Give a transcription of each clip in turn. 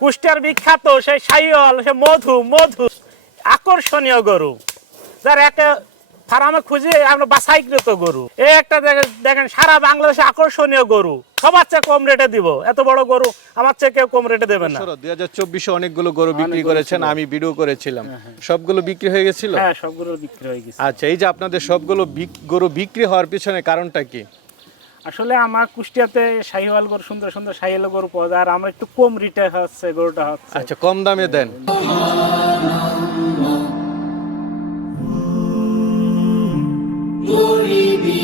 কুষ্টিয়ার বিখ্যাত সেই সাইওয়াল সে মধু মধু আকর্ষণীয় গরু। যার একে ফার্মে খুঁজে আমরা বাছাইকৃত গরু। এই একটা দেখেন সারা বাংলাদেশে আকর্ষণীয় গরু। সবার চেয়ে কম রেটে দিব। এত বড় গরু আমার চেয়ে কেউ কম রেটে দেবে না। দুই হাজার চব্বিশে অনেকগুলো গরু বিক্রি করেছেন আমি ভিডিও করেছিলাম। সবগুলো বিক্রি হয়ে গেছিল? হ্যাঁ সবগুলো বিক্রি হয়ে গেছে। আচ্ছা এই যে আপনাদের সবগুলো গরু বিক্রি হওয়ার পিছনে কারণটা কি? আসলে আমার কুষ্টিয়াতে শাহিওয়াল গরু সুন্দর সুন্দর শাহিওয়াল গরু পাওয়া যায় আর আমরা একটু কম রিটে হচ্ছে গরুটা হচ্ছে আচ্ছা কম দামে দেন Glory be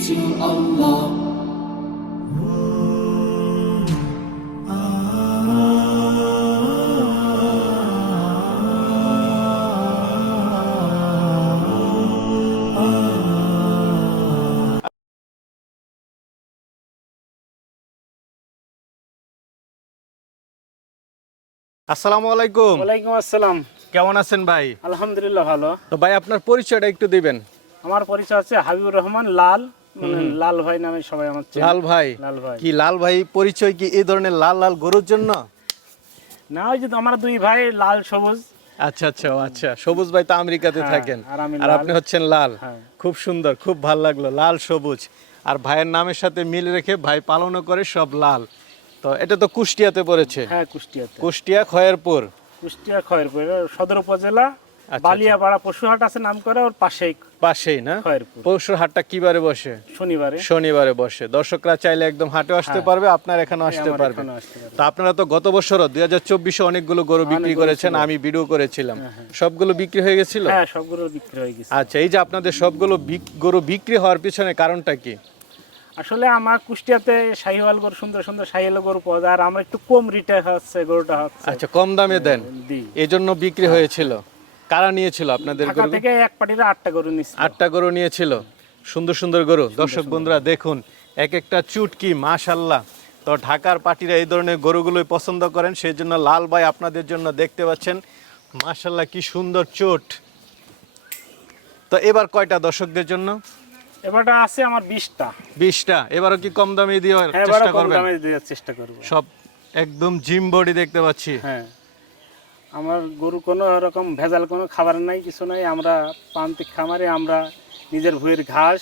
to Allah. আসসালামু আলাইকুম। ওয়ালাইকুম আসসালাম। কেমন আছেন ভাই? আলহামদুলিল্লাহ ভালো। তো ভাই আপনার পরিচয়টা একটু দিবেন। আমার পরিচয় হচ্ছে হাবিবুর রহমান লাল। মানে লাল ভাই নামে সবাই আমার লাল ভাই? লাল ভাই। কি লাল ভাই? পরিচয় কি এই ধরনের লাল লাল গরুর জন্য? না ওই যে আমার দুই ভাই লাল সবুজ। আচ্ছা আচ্ছা আচ্ছা। সবুজ ভাই তো আমেরিকাতে হ্যাঁ, থাকেন। আর। আপনি হচ্ছেন লাল। হ্যাঁ। খুব সুন্দর খুব ভালো লাগল। লাল সবুজ। আর ভাইয়ের নামের সাথে মিল রেখে ভাই পালনও করে সব লাল। তো এটা তো কুষ্টিয়াতে পড়েছে। হ্যাঁ কুষ্টিয়াতে। কুষ্টিয়া খয়েরপুর। কুষ্টিয়া খয়েরপুর সদর উপজেলা। আচ্ছা। বালিয়াপাড়া পশুহাট আছে নাম করে ওর পাশেই। পাশেই না? হাটটা কিবারে বসে? শনিবারে। শনিবারে বসে। দর্শকরা চাইলে একদম হাটে আসতে পারবে আপনার এখানে আসতে পারবে। এখানেও আসতে পারবে। তো আপনারা তো গত বছরও দুই হাজার চব্বিশে অনেকগুলো গরু বিক্রি করেছেন আমি ভিডিও করেছিলাম। সবগুলো বিক্রি হয়ে গেছিল? হ্যাঁ সবগুলো বিক্রি হয়ে গেছে। আচ্ছা এই যে আপনাদের সবগুলো গরু বিক্রি হওয়ার পিছনে কারণটা কি? আসলে আমার কুষ্টিয়াতে শাহিওয়াল গরু সুন্দর সুন্দর শাহিওয়াল গরু পাওয়া যায় আর আমরা একটু কম রিটে হচ্ছে গরুটা হচ্ছে। আচ্ছা কম দামে দেন? দিই এজন্য বিক্রি হয়েছিল। কারা নিয়েছিল আপনাদের গরু? থেকে এক পাটিতে আটটা গরু নিচ্ছে আটটা গরু নিয়েছিল। সুন্দর সুন্দর গরু। দর্শক বন্ধুরা দেখুন এক একটা চুটকি মাশাল্লাহ তো ঢাকার পার্টিরা এই ধরনের গরুগুলোই পছন্দ করেন সেই জন্য লাল ভাই আপনাদের জন্য দেখতে পাচ্ছেন মাশাল্লাহ কি সুন্দর চোট। তো এবার কয়টা দর্শকদের জন্য? এবারটা আছে আমার বিশটা। বিশটা। এবারও কি কম দামে দেওয়ার হ্যাঁ এবারও কম দামে দেওয়ার চেষ্টা করব। সব একদম জিম বডি দেখতে পাচ্ছি। হ্যাঁ। আমার গরু কোনো রকম ভেজাল কোনো খাবার নাই কিছু নাই। আমরা প্রান্তিক খামারে আমরা নিজের ভুঁইয়ের ঘাস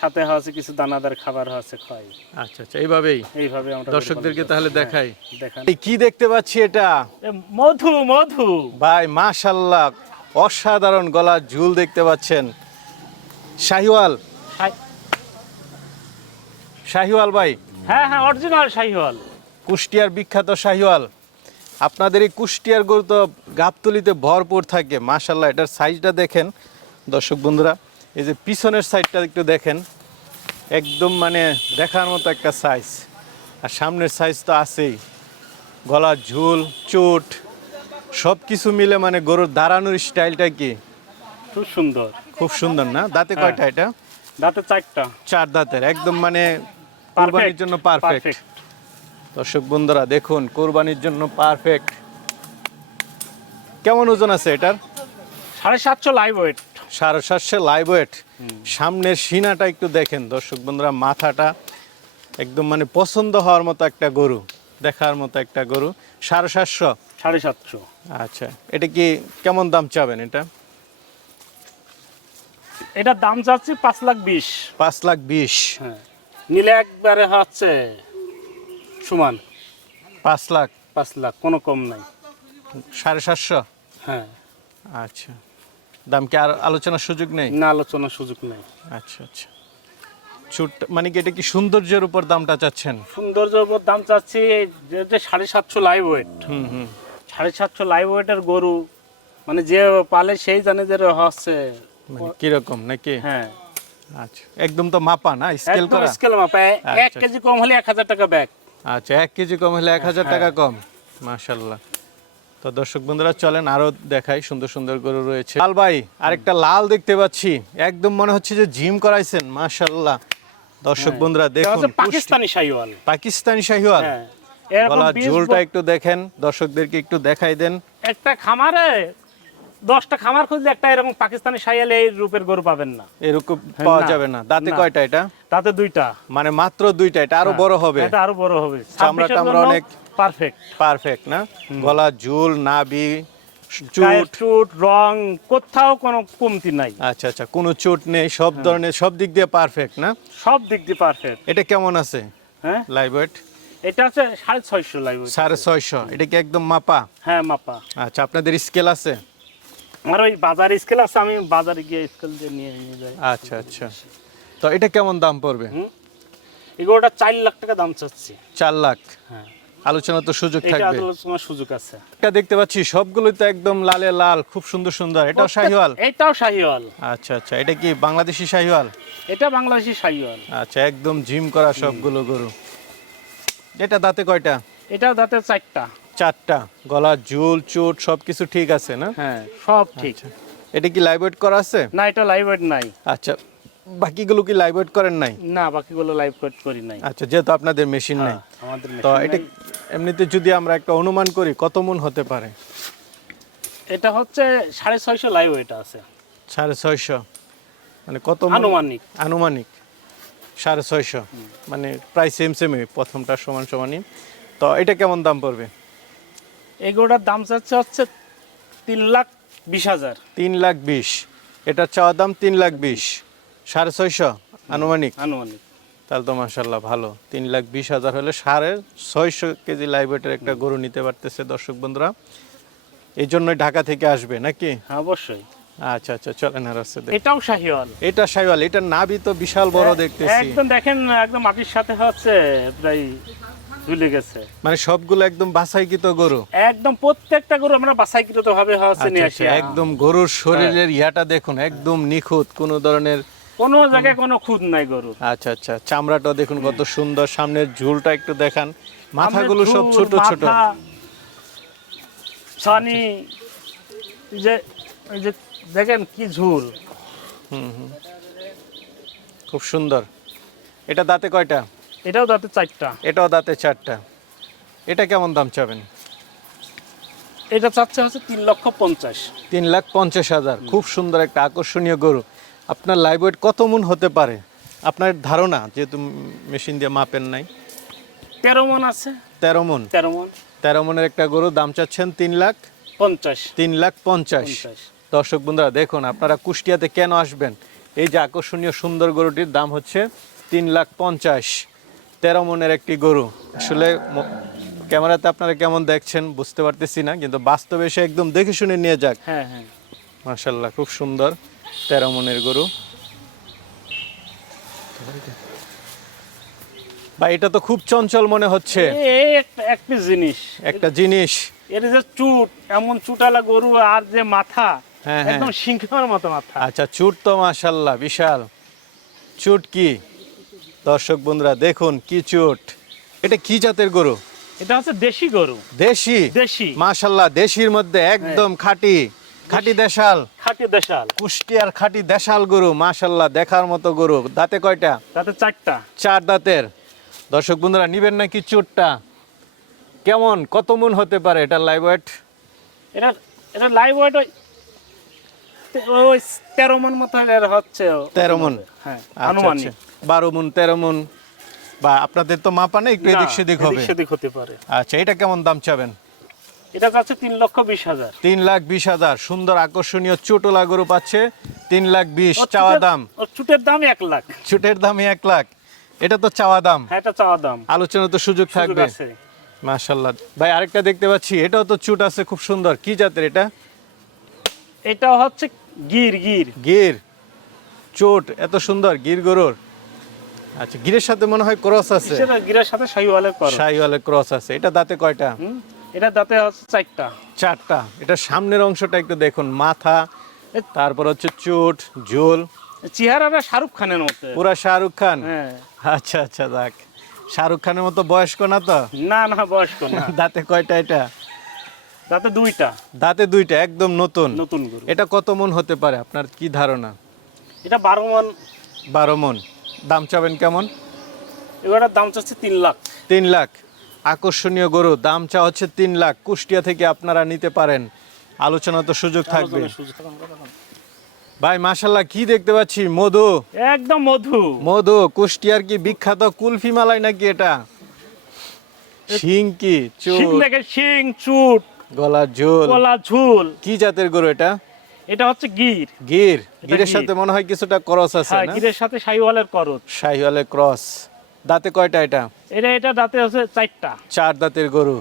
সাথে হচ্ছে কিছু দানাদার খাবার হচ্ছে খাই। আচ্ছা আচ্ছা এইভাবেই। এইভাবে আমরা দর্শকদেরকে তাহলে দেখাই। হ্যাঁ, দেখান। কি দেখতে পাচ্ছি এটা? মধু মধু। ভাই মাশাল্লাহ অসাধারণ গলা ঝুল দেখতে পাচ্ছেন। শাহিওয়াল শাহি- শাহিওয়াল ভাই। হ্যাঁ হ্যাঁ অরিজিনাল শাহিওয়াল। কুষ্টিয়ার বিখ্যাত শাহিওয়াল। আপনাদের এই কুষ্টিয়ার গরু তো গাবতলিতে ভরপুর থাকে মাশাল্লাহ এটার সাইজটা দেখেন। দর্শক বন্ধুরা এই যে পিছনের সাইডটা একটু দেখেন। একদম মানে দেখার মতো একটা সাইজ আর সামনের সাইজ তো আছেই। গলার ঝুল চোট সব কিছু মিলে মানে গরুর দাঁড়ানোর স্টাইলটা কি? খুব সুন্দর। খুব সুন্দর না? দাঁতে কয়টা এটা? দাঁতে চারটা। চার দাঁতের একদম মানে কোরবানির জন্য পারফেক্ট দর্শক বন্ধুরা দেখুন কোরবানির জন্য পারফেক্ট কেমন ওজন আছে এটার? সাড়ে সাতশো লাইভ ওয়েট সাড়ে সাতশো লাইভ ওয়েট সামনের সিনাটা একটু দেখেন দর্শক বন্ধুরা মাথাটা একদম মানে পছন্দ হওয়ার মতো একটা গরু দেখার মতো একটা গরু। সাড়ে সাতশো। সাড়ে সাতশো। আচ্ছা এটা কি কেমন দাম চাবেন এটা? এটার দাম যাচ্ছে পাঁচ লাখ বিশ। পাঁচ লাখ বিশ। হ্যাঁ। নিলে একবারে হচ্ছে সমান। পাঁচ লাখ। পাঁচ লাখ কোনো কম নাই। সাড়ে সাতশো? হ্যাঁ। আচ্ছা। দাম কি আর আলোচনার সুযোগ নেই? না আলোচনার সুযোগ নেই। আচ্ছা আচ্ছা। চুট মানে কি এটা কি সৌন্দর্যের উপর দামটা চাচ্ছেন? সৌন্দর্য উপর দাম চাচ্ছি যে সাড়ে সাতশো লাইভ ওয়েট হুম হুম। সাড়ে সাতশো লাইভ ওয়েটের গরু মানে যে পালে সেই জানে যে হচ্ছে কীরকম নাকি? হ্যাঁ। আচ্ছা একদম তো মাপা না স্কেল করা? স্কেল মাপায় এক আচ্ছা, কেজি কম হলে এক হাজার টাকা ব্যাগ। আচ্ছা এক কেজি কম হলে এক হাজার টাকা কম মাশাল্লাহ তো দর্শক বন্ধুরা চলেন আরও দেখাই সুন্দর সুন্দর গরু রয়েছে। লাল ভাই আরেকটা লাল দেখতে পাচ্ছি একদম মনে হচ্ছে যে জিম করাইছেন মাশাল্লাহ দর্শক বন্ধুরা এটা দেখুন পাকিস্তানি শাহিওয়াল। পাকিস্তানি শাহিওয়াল। হ্যাঁ। বিশ ঝোলটা একটু দেখেন দর্শকদেরকে একটু দেখাই দেন। একটা খামারে দশটা খামার খুঁজলে একটা এরকম পাকিস্তানি সাইয়াল এই রূপের গরু পাবেন না। এরকম পাওয়া যাবে না। দাঁতে কয়টা এটা? তাতে দুইটা। মানে মাত্র দুইটা এটা আরও বড় হবে। এটা আরও বড় হবে। চামড়া টামড়া অনেক পারফেক্ট পারফেক্ট না? গলা ঝুল গায়ের চুট। রং কোথাও কোনো কমতি নাই। আচ্ছা আচ্ছা কোনো চোট নেই সব ধরনের সব দিক দিয়ে পারফেক্ট না? সব দিক দিয়ে পারফেক্ট এটা কেমন আছে? হ্যাঁ? লাইভ ওয়েট এটা হচ্ছে সাড়ে ছয়শো লাগবে সাড়ে ছয়শো। এটা কি একদম মাপা? হ্যাঁ মাপা। আচ্ছা আপনাদের স্কেল আছে? আমার ওই বাজার স্কেল আছে আমি বাজারে গিয়ে স্কেল দিয়ে নিয়ে নিয়ে যাই। আচ্ছা আচ্ছা। তো এটা কেমন দাম পড়বে। এগুলোটা চার লাখ টাকা দাম চাচ্ছি। চার লাখ? হ্যাঁ। আলোচনা তো সুযোগ থাকবে। সুযোগ আছে। এটা দেখতে পাচ্ছি সবগুলোই তো একদম লালে লাল খুব সুন্দর সুন্দর। এটাও শাহিওয়াল? এটাও শাহিওয়াল। আচ্ছা আচ্ছা। এটা কি বাংলাদেশি শাহিওয়াল? এটা বাংলাদেশি শাহিওয়াল। আচ্ছা একদম জিম করা সবগুলো গরু। এটা দাঁতে কয়টা? এটা দাঁতে চারটা। চারটা গলা ঝুল চুট সবকিছু ঠিক আছে না? হ্যাঁ সব ঠিক। এটা কি লাইভ ওয়েট করা আছে? না এটা লাইভ ওয়েট নাই। আচ্ছা বাকিগুলো কি লাইভ ওয়েট করেন নাই? না বাকিগুলো লাইভ ওয়েট করি নাই। আচ্ছা যেহেতু আপনাদের মেশিন নাই হ্যাঁ, আমাদের তো এটা এমনিতে যদি আমরা একটা অনুমান করি কত মন হতে পারে? এটা হচ্ছে সাড়ে ছয়শো লাইভ ওয়েট আছে। সাড়ে ছয়শো। মানে কত? আনুমানিক। আনুমানিক। সাড়ে ছয়শো। মানে প্রায় সেম সেমই প্রথমটা সমান সমানই। তো এটা কেমন দাম পড়বে? এগুলোটার দাম চাচ্ছে হচ্ছে তিন লাখ বিশ হাজার। তিন লাখ বিশ। এটার চাওয়া দাম তিন লাখ বিশ। সাড়ে ছয়শো আনুমানিক। আনুমানিক। তাহলে তো মাসাল্লাহ ভালো। তিন লাখ বিশ হাজার হলে সাড়ে ছয়শো কেজি লাইভেটের একটা গরু নিতে পারতেছে দর্শক বন্ধুরা। এই জন্যই ঢাকা থেকে আসবে নাকি? হ্যাঁ অবশ্যই। আচ্ছা আচ্ছা চলেন আর এটাও শাহিওয়াল। এটা সাইওয়াল এটা নাভি তো বিশাল বড় দেখতেছি। একদম দেখেন একদম মাটির সাথে হচ্ছে প্রায় ঝুলে গেছে। মানে সবগুলো একদম বাছাইকৃত গরু? একদম প্রত্যেকটা গরু আমরা বাছাইকৃত ভাবে হচ্ছে নিয়ে আচ্ছা, আসি। আচ্ছা, একদম গরুর শরীরের ইয়াটা দেখুন একদম নিখুঁত কোনো ধরনের কোনো জায়গায় কোনো নাই গরু। আচ্ছা আচ্ছা চামড়াটা দেখুন কত সুন্দর সামনের ঝুলটা একটু দেখান। মাথাগুলো সব ছোট ছোট। এই যে যে দেখেন কি ঝুল। খুব সুন্দর। এটা দাঁতে কয়টা? এটাও দাঁতে চারটা। এটাও দাঁতে চারটা। এটা কেমন দাম চাবেন? এটা চাচ্ছে হচ্ছে তিন লক্ষ পঞ্চাশ। তিন লাখ পঞ্চাশ হাজার। খুব সুন্দর একটা আকর্ষণীয় গরু। আপনার লাইভ ওয়েট কত মন হতে পারে? আপনার ধারণা যেহেতু মেশিন দিয়ে মাপেন নাই। তেরো মন আছে। তেরো মন? তেরো মন। তেরো মনের একটা গরু দাম চাচ্ছেন তিন লাখ? পঞ্চাশ। তিন লাখ পঞ্চাশ। দর্শক বন্ধুরা দেখুন আপনারা কুষ্টিয়াতে কেন আসবেন? এই যে আকর্ষণীয় সুন্দর গরুটির দাম হচ্ছে তিন লাখ পঞ্চাশ। তেরো মনের একটি গরু। আসলে ক্যামেরাতে আপনারা কেমন দেখছেন বুঝতে পারতেছি না কিন্তু বাস্তবে এসে একদম দেখে শুনে নিয়ে যাক। হ্যাঁ হ্যাঁ। মার্শাল্লাহ খুব সুন্দর তেরো মনের গরু। বা এটা তো খুব চঞ্চল মনে হচ্ছে। একটা জিনিস। একটা জিনিস। এর যে চুট এমন চুটালা গরু আর যে মাথা হ্যাঁ। একদম সিংহের মতো মাথা। আচ্ছা চুট তো মাশাল্লাহ বিশাল। চুট কি? দর্শক বন্ধুরা দেখুন কি চুট। এটা কি জাতের গরু? এটা হচ্ছে দেশি গরু। দেশি? দেশি। মাশাল্লাহ দেশির মধ্যে একদম খাঁটি। খাঁটি দেশাল। খাঁটি দেশাল। কুষ্টিয়ার খাঁটি দেশাল গরু মাশাল্লাহ দেখার মতো গরু। দাঁতে কয়টা? তাতে চারটা। চার দাঁতের। দর্শক বন্ধুরা নিবেন নাকি চুটটা? কেমন? কত মন হতে পারে এটা লাইভ ওয়েট এটা এটা লাইভ ওয়েট ওই তেরো মন মতো হচ্ছে তেরো মন? হ্যাঁ আচ্ছা, আনুমানিক। আচ্ছা। বারো মন তেরো মন বা আপনাদের তো মাপা নেই একটু এদিক সেদিক হবে। সেদিক হতে পারে। আচ্ছা এটা কেমন দাম চাবেন? এটা যাচ্ছে তিন লক্ষ বিশ হাজার। তিন লাখ বিশ হাজার সুন্দর আকর্ষণীয় চোটলা গরু পাচ্ছে তিন লাখ বিশ চাওয়া দাম। চুটের দাম এক লাখ। চুটের দামই এক লাখ এটা তো চাওয়া দাম। হ্যাঁ এটা চাওয়া দাম। আলোচনা তো সুযোগ থাকবে। মাশাল্লাহ। ভাই আরেকটা দেখতে পাচ্ছি এটাও তো চুট আছে খুব সুন্দর। কি জাতের এটা? এটা হচ্ছে গির গির। গির। চোট এত সুন্দর গির গরুর। আচ্ছা গিরের সাথে মনে হয় ক্রস আছে। সেটা গিরের সাথে শাহিওয়ালের কর শাহিওয়ালের ক্রস আছে। এটা দাঁতে কয়টা? এটা দাঁতে চারটা। চারটা। এটা সামনের অংশটা একটু দেখুন মাথা তারপর হচ্ছে চোট ঝোল। চেহারাটা শাহরুখ খানের মতো। পুরা শাহরুখ খান? হ্যাঁ। আচ্ছা আচ্ছা দেখ শাহরুখ খানের মতো বয়স্ক না তো? না না বয়স্ক না। দাঁতে কয়টা এটা? দাঁতে দুইটা। দাঁতে দুইটা একদম নতুন। নতুন এটা কত মন হতে পারে আপনার কি ধারণা? এটা বারো মন। বারো মন। দাম চাবেন কেমন? এবারের দাম চাচ্ছে তিন লাখ। তিন লাখ। আকর্ষণীয় গরু দাম চা হচ্ছে তিন লাখ। কুষ্টিয়া থেকে আপনারা নিতে পারেন। আলোচনা তো সুযোগ থাকবে। ভাই মাশাল্লাহ কি দেখতে পাচ্ছি? মধু। একদম মধু। মধু কুষ্টিয়ার কি বিখ্যাত কুলফি মালাই নাকি এটা? শিং কি শিং চুল দেখে শিং চুট। গলার ঝোল। কলা ঝুল। কি জাতের গরু এটা? এটা হচ্ছে গির। গির। গিরের সাথে মনে হয় কিছুটা ক্রস আছে হ্যাঁ না? গিরের সাথে শাহিওয়ালের করত শাহিওয়ালে ক্রস। দাঁতে কয়টা এটা? এটা এটা দাঁতে হচ্ছে চারটা। চার দাঁতের গরু।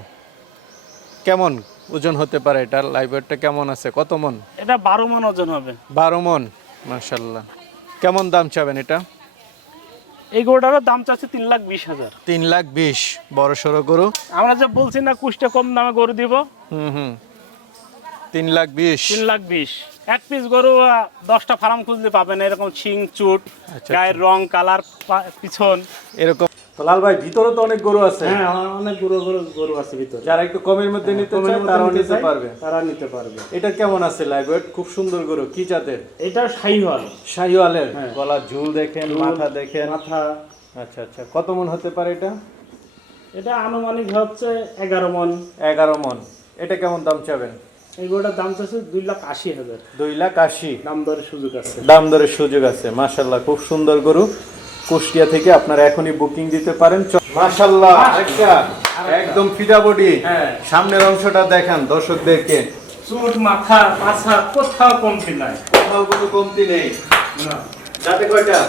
কেমন ওজন হতে পারে এটা? লাইভেরটা কেমন আছে? কত মন? এটা বারো মান ওজন হবে। বারো মন মাশাল্লাহ কেমন দাম চাবেন এটা? এই গরুটারও দাম চাচ্ছে তিন লাখ বিশ হাজার। তিন লাখ বিশ বড় সড়ো গরু। আমরা যে বলছি না কুষ্টে কম দামে গরু দিব হুম হুম। তিন লাখ বিশ। তিন লাখ বিশ। এক পিস গরু দশটা ফার্ম খুঁজলে পাবেন এরকম শিং চুট আচ্ছা, গায়ের রং কালার পিছন। এরকম। তো লাল ভাই ভিতরে তো অনেক গরু আছে। হ্যাঁ অনেক গরু গরু গরু আছে ভিতরে। যারা একটু কমের মধ্যে নিতে চায় তারাও নিতে পারবে। তারা নিতে পারবে। এটা কেমন আছে লাইভ খুব সুন্দর গরু কি জাতের? এটা শাহিওয়াল। শাহিওয়ালের? হ্যাঁ। গলার ঝুল দেখেন মাথা দেখেন। মাথা। আচ্ছা আচ্ছা। কত মন হতে পারে এটা? এটা আনুমানিক হচ্ছে এগারো মন। এগারো মন। এটা কেমন দাম চাবেন? এই গরুটার দাম চাচ্ছে দুই লাখ আশি হাজার। দুই লাখ আশি। দাম দরের সুযোগ আছে। দাম দরের সুযোগ আছে। মাশাল্লাহ খুব সুন্দর গরু। কুষ্টিয়া থেকে আপনারা এখনই বুকিং দিতে পারেন। মাশাল্লাহ একটা একদম ফিদা বডি। হ্যাঁ। সামনের অংশটা দেখান দর্শকদেরকে। চুট মাথা পাছা কোথাও কমতি নাই। কোথাও কোনো কমতি নেই। না। যাতে কয়টা?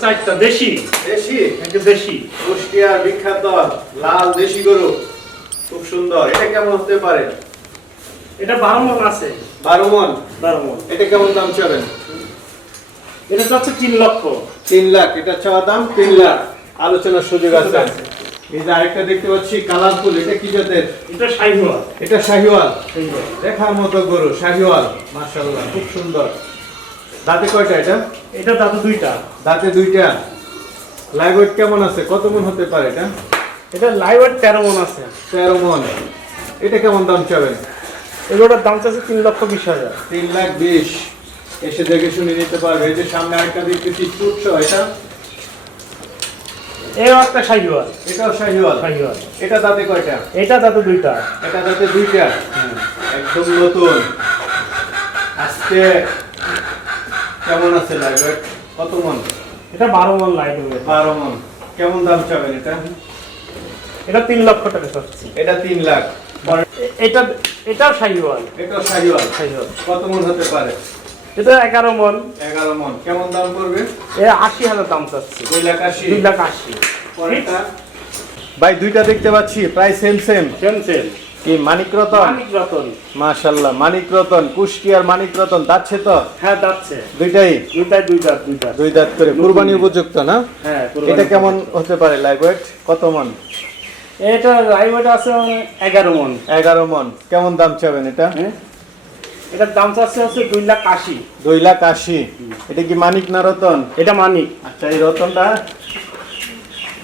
চারটা দেশি। দেশি? একটা দেশি। কুষ্টিয়ার বিখ্যাত লাল দেশি গরু। খুব সুন্দর। এটা কেমন হতে পারে? এটা বারো মন আছে। বারো মন? বারো মন। এটা কেমন দাম চাবেন? এটা চাচ্ছে তিন লক্ষ। তিন লাখ। এটা চাওয়া দাম তিন লাখ। আলোচনার সুযোগ আছে। এই যে আরেকটা দেখতে পাচ্ছি কালারফুল। এটা কি জাতের? এটা শাহিওয়াল। এটা শাহিওয়াল। দেখার মতো গরু শাহিওয়াল। মাশাআল্লাহ খুব সুন্দর। দাঁতে কয়টা এটা? এটা দাদু দুইটা। দাঁতে দুইটা। লাইভ ওয়েট কেমন আছে? কত মন হতে পারে এটা? এটা লাইভ ওয়েট তেরো মন আছে। তেরো মন। এটা কেমন দাম চাবেন? এগুলোটার দাম চাচ্ছে তিন লক্ষ বিশ হাজার। তিন লাখ বিশ। এসে দেখে শুনে নিতে পারবে। এই যে সামনে আরেকটা দেখতেছি চুটছ এটা? এও একটা শাহিওয়াল। এটাও শাহিওয়াল? শাহিওয়াল। এটা দাঁতে কয়টা? এটা দাদু দুইটা। এটা দাঁতে দুইটা? একদম নতুন। আজকে কেমন আছে লাইভ কত মন? এটা বারো মন লাইভ ওয়েট বারো মন। কেমন দাম চাবেন এটা? এটা তিন লক্ষ টাকা এটা তিন লাখ। এটা এটাও শাহিওয়াল। এটাও শাহিওয়াল। শাহিওয়াল। কত মন হতে পারে? এটা এগারো মন। এগারো মন। কেমন দাম পড়বে? এ আশি হাজার দাম চাচ্ছি। দুই লাখ আশি। দুই লাখ আশি। ভাই দুইটা দেখতে পাচ্ছি। প্রায় সেম সেম সেম সেম কি মানিক রতন? মানিক রতন। মাশাল্লাহ মানিক রতন কুষ্টিয়ার মানিক রতন। যাচ্ছে তো? হ্যাঁ যাচ্ছে। দুইটাই? দুইটাই দুইটা দুইটা দুই দাঁত। করে। কুরবানি উপযুক্ত না? হ্যাঁ এটা কেমন হতে পারে লাইভ ওয়েট? কত মন? এটা লাইভ আছে এগারো মন। এগারো মন। কেমন দাম চাবেন এটা? এটার দাম চাচ্ছে হচ্ছে দুই লাখ আশি। দুই লাখ আশি। এটা কি মানিক না রতন? এটা মানিক। আচ্ছা এই রতনটা?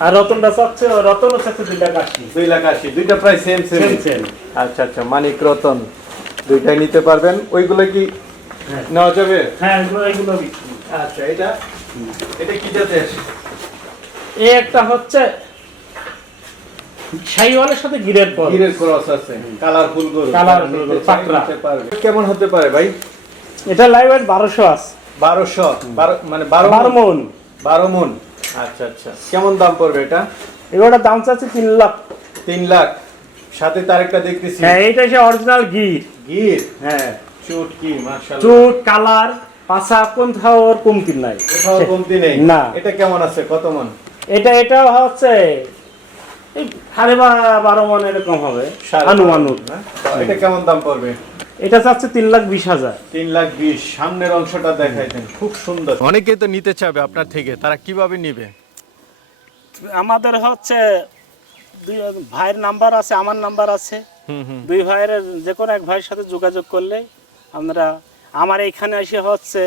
আর রতনটা চাচ্ছে রতনও চাচ্ছে দুই লাখ আশি। দুই লাখ আশি। দুইটা প্রায় সেম সেম সেম আচ্ছা আচ্ছা মানিক রতন দুইটাই নিতে পারবেন। ওইগুলো কি হ্যাঁ। নেওয়া যাবে? হ্যাঁ এগুলো আচ্ছা এটা? এটা কি জাতের? এই একটা হচ্ছে শাহিওয়ালের সাথে গিরের পর। গিরের ক্রস আছে কালারফুল গরু নিতে গরু, পাকড়া। কেমন হতে পারে ভাই? এটা লাইভ ওয়েট বারোশো আছে। বারোশো বারো মানে বারো বারো মন। বারো মন? আচ্ছা আচ্ছা। কেমন দাম পড়বে এটা? এগুলোটার দাম চাচ্ছে তিন লাখ। তিন লাখ। সাথে তারেকটা দেখতেছি। হ্যাঁ এইটা সে অরিজিনাল গির। গির? হ্যাঁ। চুট কি মার্শাল চুট কালার পাছা কোথাও ওর কমতি নাই। কোথাও কমতি নেই? না। এটা কেমন আছে? কত মন? এটা এটা হচ্ছে এই সাড়ে বারো মন এরকম হবে আনুমানুক এটা কেমন দাম পড়বে? এটা চাচ্ছে তিন লাখ বিশ হাজার। তিন লাখ বিশ সামনের অংশটা দেখাইতেন খুব সুন্দর। অনেকেই তো নিতে চাবে আপনার থেকে তারা কীভাবে নিবে? আমাদের হচ্ছে দুই ভাইয়ের নাম্বার আছে আমার নাম্বার আছে। হুম হুম। দুই ভাইয়ের যে কোনো এক ভাইয়ের সাথে যোগাযোগ করলে আমরা আমার এইখানে এসে হচ্ছে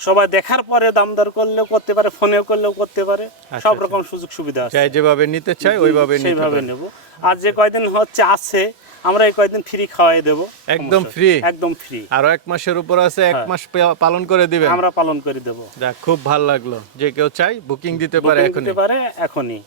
সবাই দেখার পরে দাম দর করলেও করতে পারে ফোনেও করলেও করতে পারে। সব আচ্ছা। রকম সুযোগ সুবিধা আছে। যেভাবে নিতে চাই ওইভাবে সেইভাবে নেব। আর যে কয়দিন হচ্ছে আছে আমরা এই কয়দিন ফ্রি খাওয়াই দেবো। একদম ফ্রি একদম ফ্রি আরও এক মাসের উপর আছে এক হ্যাঁ। মাস পালন করে দিবে আমরা পালন করে দেবো। যাক খুব ভালো লাগল। যে কেউ চাই বুকিং দিতে পারে এখনই। দিতে পারে এখনই।